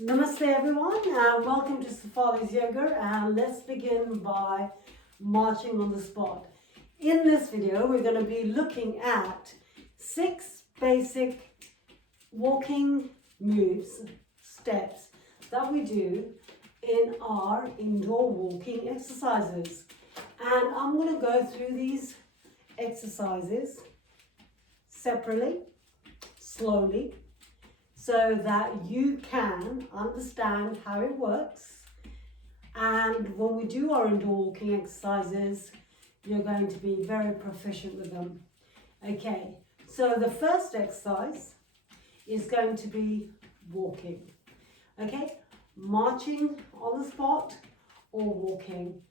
Namaste everyone and welcome to Sefali's Yoga, and let's begin by marching on the spot. In this video we're going to be looking at 6 basic walking moves, steps that we do in our indoor walking exercises. And I'm going to go through these exercises separately, slowly, so that you can understand how it works. And when we do our indoor walking exercises, you're going to be very proficient with them. Okay, so the first exercise is going to be walking. Okay, marching on the spot or walking.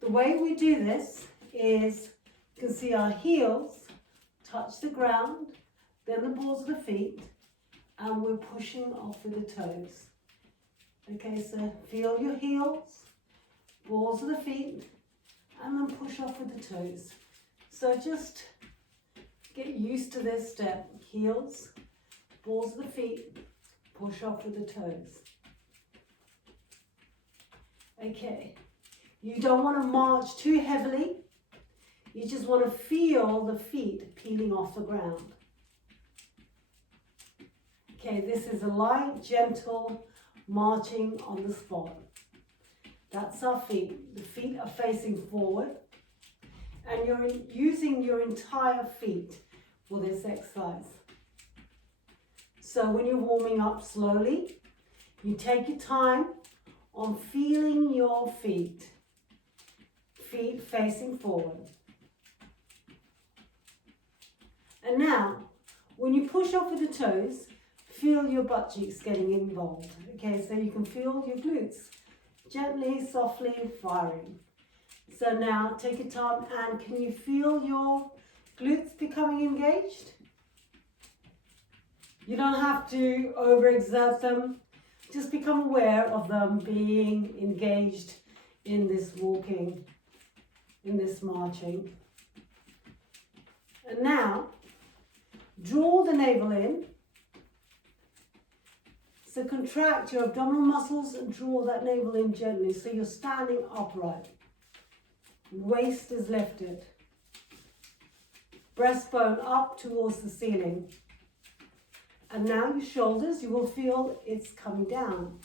The way we do this is, you can see our heels touch the ground, then the balls of the feet, and we're pushing off with the toes. Okay, so feel your heels, balls of the feet, and then push off with the toes. So just get used to this step. Heels, balls of the feet, push off with the toes. Okay, you don't want to march too heavily. You just want to feel the feet peeling off the ground. Okay, this is a light, gentle marching on the spot. That's our feet. The feet are facing forward, and you're using your entire feet for this exercise. So when you're warming up slowly, you take your time on feeling your feet facing forward. And now, when you push off with the toes, feel your butt cheeks getting involved. Okay, so you can feel your glutes gently, softly firing. So now take your time, and can you feel your glutes becoming engaged? You don't have to overexert them. Just become aware of them being engaged in this walking, in this marching. And now, draw the navel in. So contract your abdominal muscles and draw that navel in gently so you're standing upright. Waist is lifted. Breastbone up towards the ceiling. And now your shoulders, you will feel it's coming down.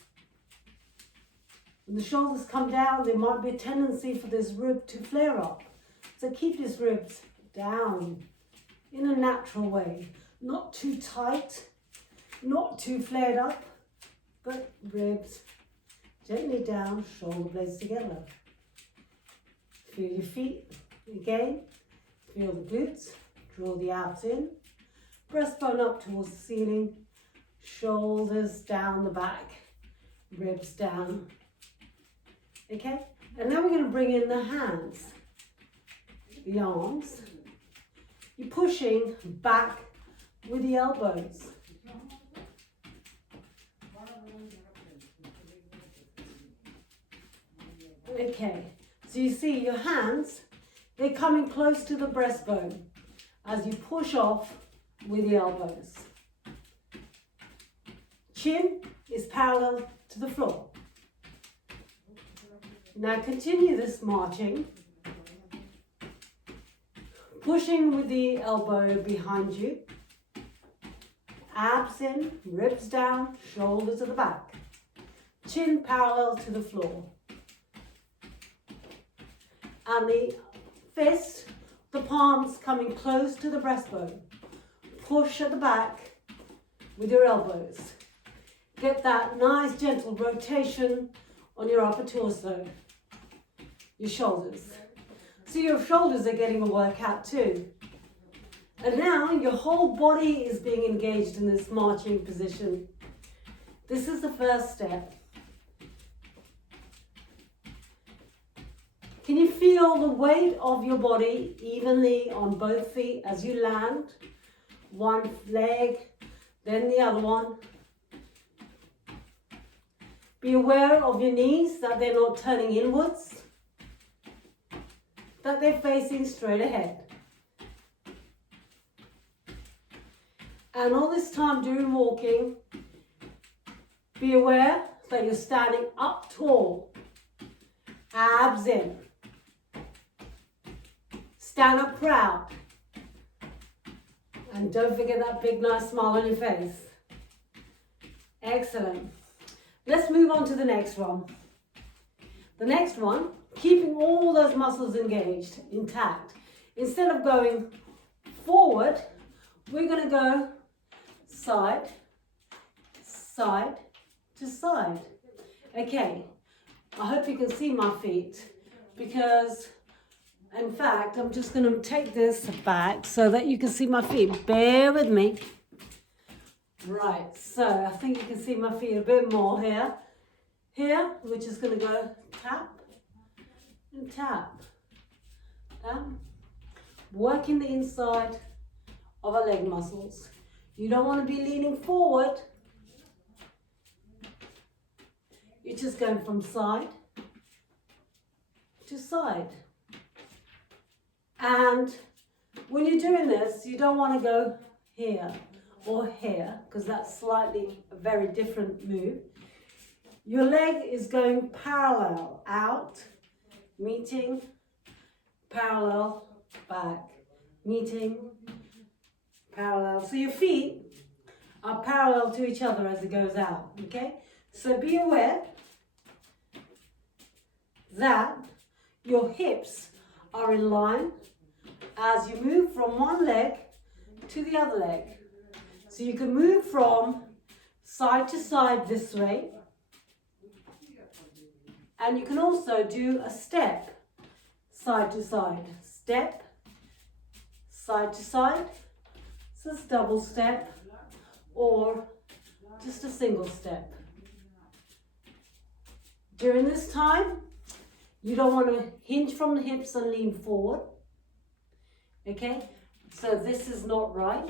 When the shoulders come down, there might be a tendency for this rib to flare up. So keep these ribs down in a natural way. Not too tight, not too flared up, but ribs gently down, shoulder blades together. Feel your feet again, feel the glutes, draw the abs in, breastbone up towards the ceiling, shoulders down the back, ribs down. Okay, and then we're going to bring in the hands, the arms. You're pushing back with the elbows. Okay, so you see your hands, they're coming close to the breastbone as you push off with the elbows. Chin is parallel to the floor. Now continue this marching, pushing with the elbow behind you, abs in, ribs down, shoulders to the back, chin parallel to the floor. And the fist, the palms coming close to the breastbone. Push at the back with your elbows. Get that nice gentle rotation on your upper torso, your shoulders. So your shoulders are getting a workout too. And now your whole body is being engaged in this marching position. This is the first step. Can you feel the weight of your body evenly on both feet as you land? One leg, then the other one. Be aware of your knees, that they're not turning inwards, that they're facing straight ahead. And all this time during walking, Be aware that you're standing up tall. Abs in. Stand up proud. And don't forget that big nice smile on your face. Excellent. Let's move on to the next one. The next one, keeping all those muscles engaged, intact. Instead of going forward, we're going to go side, side to side. Okay, I hope you can see my feet because, in fact, I'm just going to take this back so that you can see my feet. Bear with me. Right, so I think you can see my feet a bit more here. Here, we're just going to go tap and tap. Working the inside of our leg muscles. You don't want to be leaning forward. You're just going from side to side. And when you're doing this, you don't want to go here or here, because that's slightly a very different move. Your leg is going parallel, out, meeting, parallel, back, meeting, parallel. So your feet are parallel to each other as it goes out, okay? So be aware that your hips are in line as you move from one leg to the other leg. So you can move from side to side this way. And you can also do a step, side to side. Step, side to side. So it's double step or just a single step. During this time, you don't want to hinge from the hips and lean forward. Okay, so this is not right.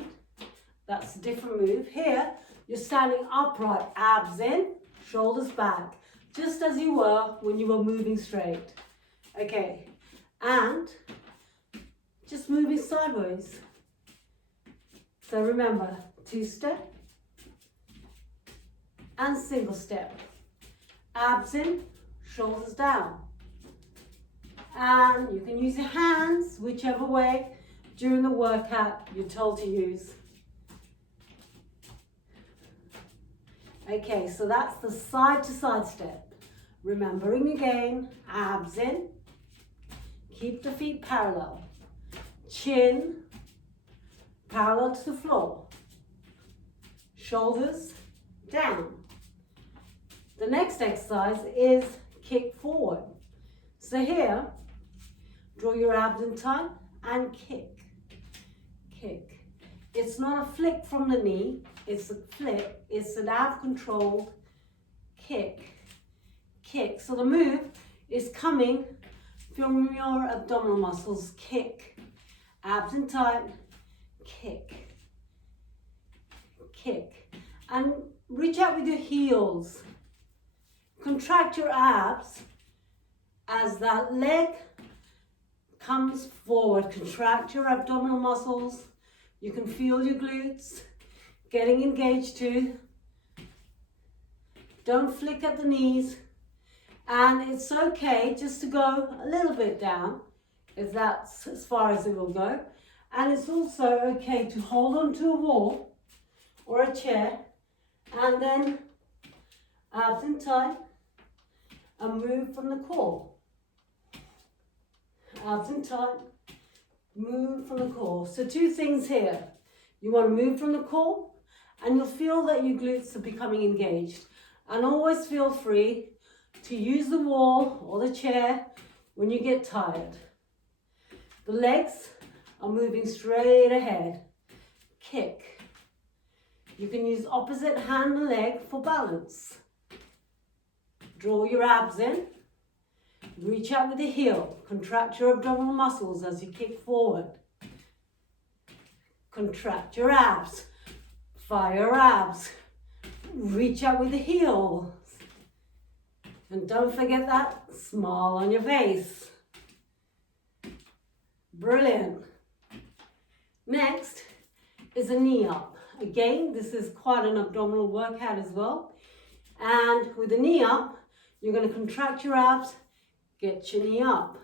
That's a different move. Here, you're standing upright, abs in, shoulders back, just as you were when you were moving straight. Okay, and just moving sideways. So remember, two-step and single step. Abs in, shoulders down. And you can use your hands, whichever way during the workout you're told to use. Okay, so that's the side to side step. Remembering again, abs in, keep the feet parallel. Chin parallel to the floor. Shoulders down. The next exercise is kick forward. So here, draw your abs in tight and kick. Kick. It's not a flick from the knee, it's a flick, it's an ab controlled kick. Kick. So the move is coming from your abdominal muscles. Kick. Abs in tight, kick. Kick. And reach out with your heels. Contract your abs as that leg comes forward. Contract your abdominal muscles. You can feel your glutes getting engaged too. Don't flick at the knees. And it's okay just to go a little bit down, if that's as far as it will go. And it's also okay to hold on to a wall or a chair and then abs in tight and move from the core. Abs in tight, move from the core. So two things here. You want to move from the core and you'll feel that your glutes are becoming engaged. And always feel free to use the wall or the chair when you get tired. The legs are moving straight ahead. Kick. You can use opposite hand and leg for balance. Draw your abs in. Reach out with the heel. Contract your abdominal muscles as you kick forward. Contract your abs. Fire your abs. Reach out with the heels. And don't forget that smile on your face. Brilliant. Next is a knee up. Again, this is quite an abdominal workout as well. And with the knee up, you're going to contract your abs, get your knee up.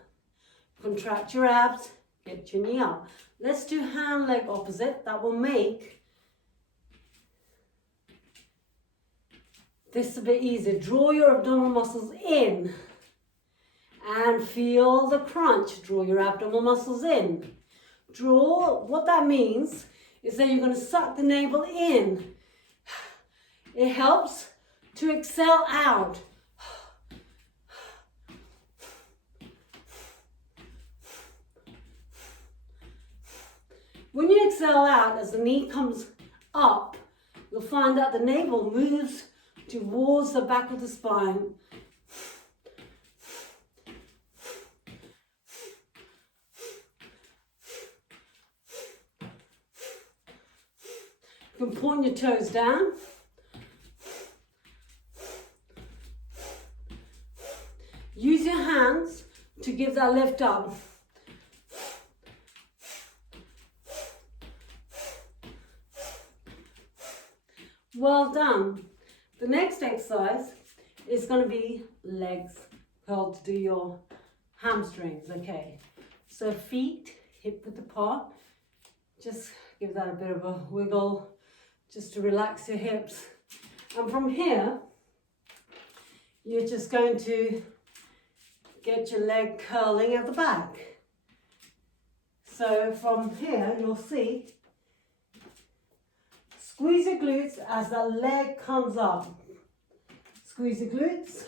Contract your abs, get your knee up. Let's do hand leg opposite. That will make this a bit easier. Draw your abdominal muscles in and feel the crunch. Draw your abdominal muscles in. Draw, what that means is that you're going to suck the navel in. It helps to exhale out. When you exhale out, as the knee comes up, you'll find that the navel moves towards the back of the spine. You can point your toes down. Use your hands to give that lift up. Well done. The next exercise is going to be legs curled to do your hamstrings, okay? So feet hip width apart. Just give that a bit of a wiggle just to relax your hips. And from here, you're just going to get your leg curling at the back. So from here, you'll see, squeeze your glutes as the leg comes up. Squeeze your glutes.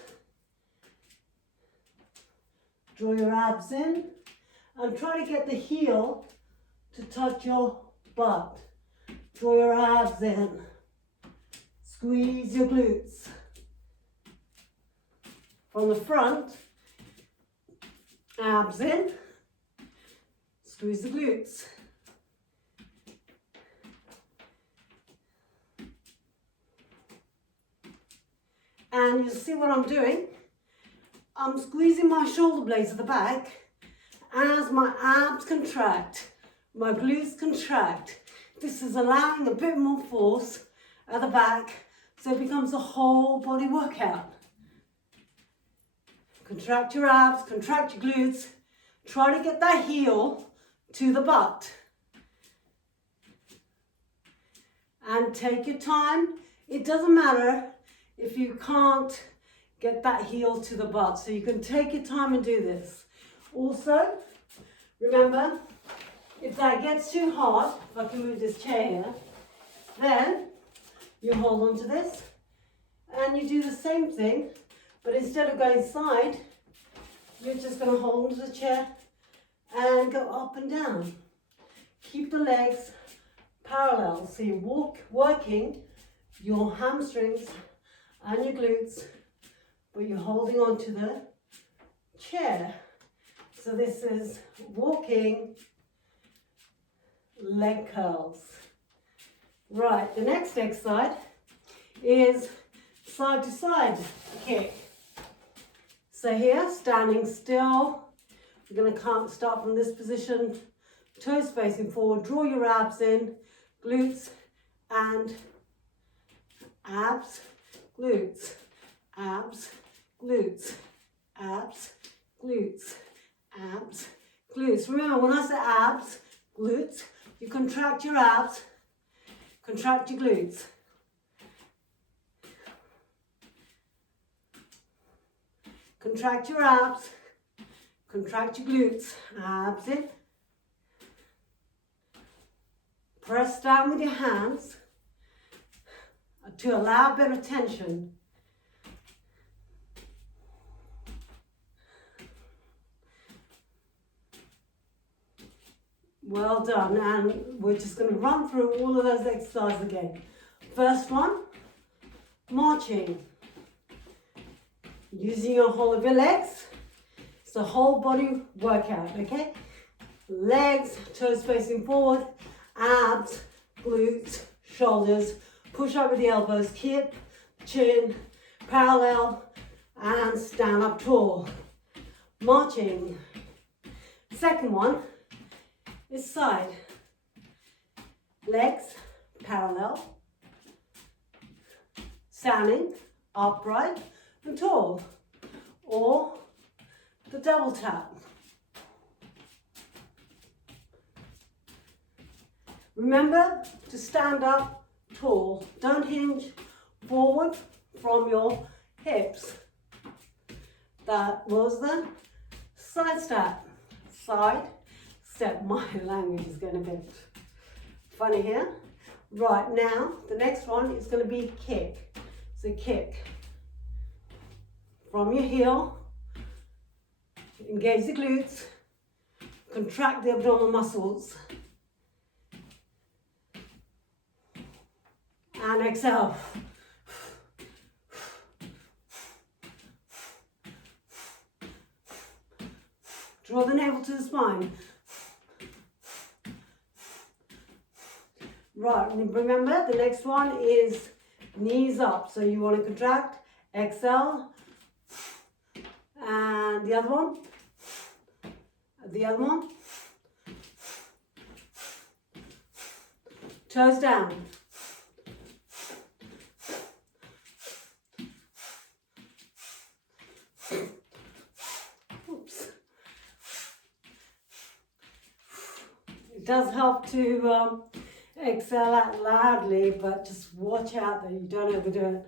Draw your abs in and try to get the heel to touch your butt. Draw your abs in. Squeeze your glutes. From the front, abs in. Squeeze the glutes. And you'll see what I'm doing. I'm squeezing my shoulder blades at the back as my abs contract, my glutes contract. This is allowing a bit more force at the back so it becomes a whole body workout. Contract your abs, contract your glutes. Try to get that heel to the butt. And take your time. It doesn't matter if you can't get that heel to the butt, so you can take your time and do this. Also, remember, if that gets too hard, if I can move this chair here, then you hold on to this and you do the same thing, but instead of going side, you're just going to hold onto the chair and go up and down. Keep the legs parallel, so you're working your hamstrings and your glutes, but you're holding on to the chair. So this is walking leg curls. Right, the next exercise is side to side kick. So here, standing still, you're going to start from this position, toes facing forward, draw your abs in, glutes and abs, glutes, abs, glutes, abs, glutes, abs, glutes. Remember, when I say abs, glutes, you contract your abs, contract your glutes. Contract your abs, contract your glutes, abs in. Press down with your hands to allow a bit of tension. Well done, and we're just going to run through all of those exercises again. First one, marching. Using your whole of your legs. It's a whole body workout, okay? Legs, toes facing forward, abs, glutes, shoulders. Push up with the elbows, hip, chin, parallel, and stand up tall. Marching. Second one is side. Legs parallel. Standing, upright and tall, or the double tap. Remember to stand up tall. Don't hinge forward from your hips. That was the side step. Side step. My language is going a bit funny here. Right, now the next one is going to be kick. So kick from your heel, engage the glutes, contract the abdominal muscles, and exhale. Draw the navel to the spine. Right, and remember the next one is knees up. So you want to contract, exhale, and the other one, toes down. Oops. It does help to exhale out loudly, but just watch out that you don't overdo it.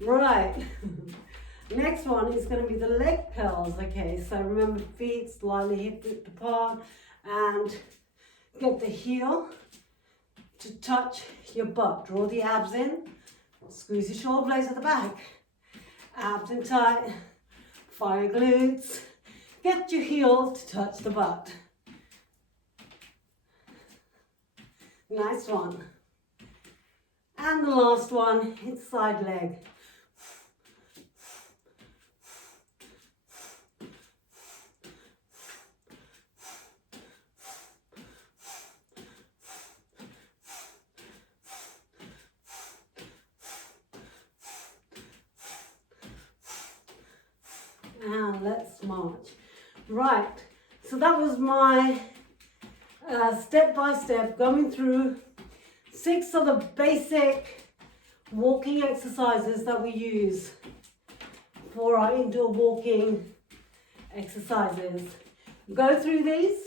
Right, next one is going to be the leg curls. Okay, so remember, feet slightly hip width apart, and get the heel to touch your butt. Draw the abs in, squeeze your shoulder blades at the back, abs in tight, fire glutes. Get your heel to touch the butt. Nice one. And the last one, it's side leg. And let's march. Right, so that was my step-by-step going through 6 of the basic walking exercises that we use for our indoor walking exercises. Go through these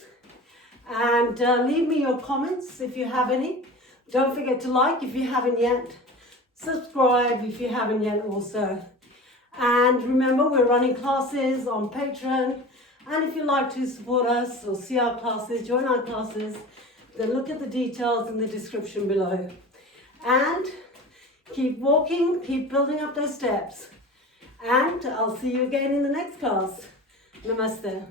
and leave me your comments if you have any. Don't forget to like if you haven't yet. Subscribe if you haven't yet also. And remember, we're running classes on Patreon. And if you'd like to support us or see our classes, join our classes, then look at the details in the description below. And keep walking, keep building up those steps. And I'll see you again in the next class. Namaste.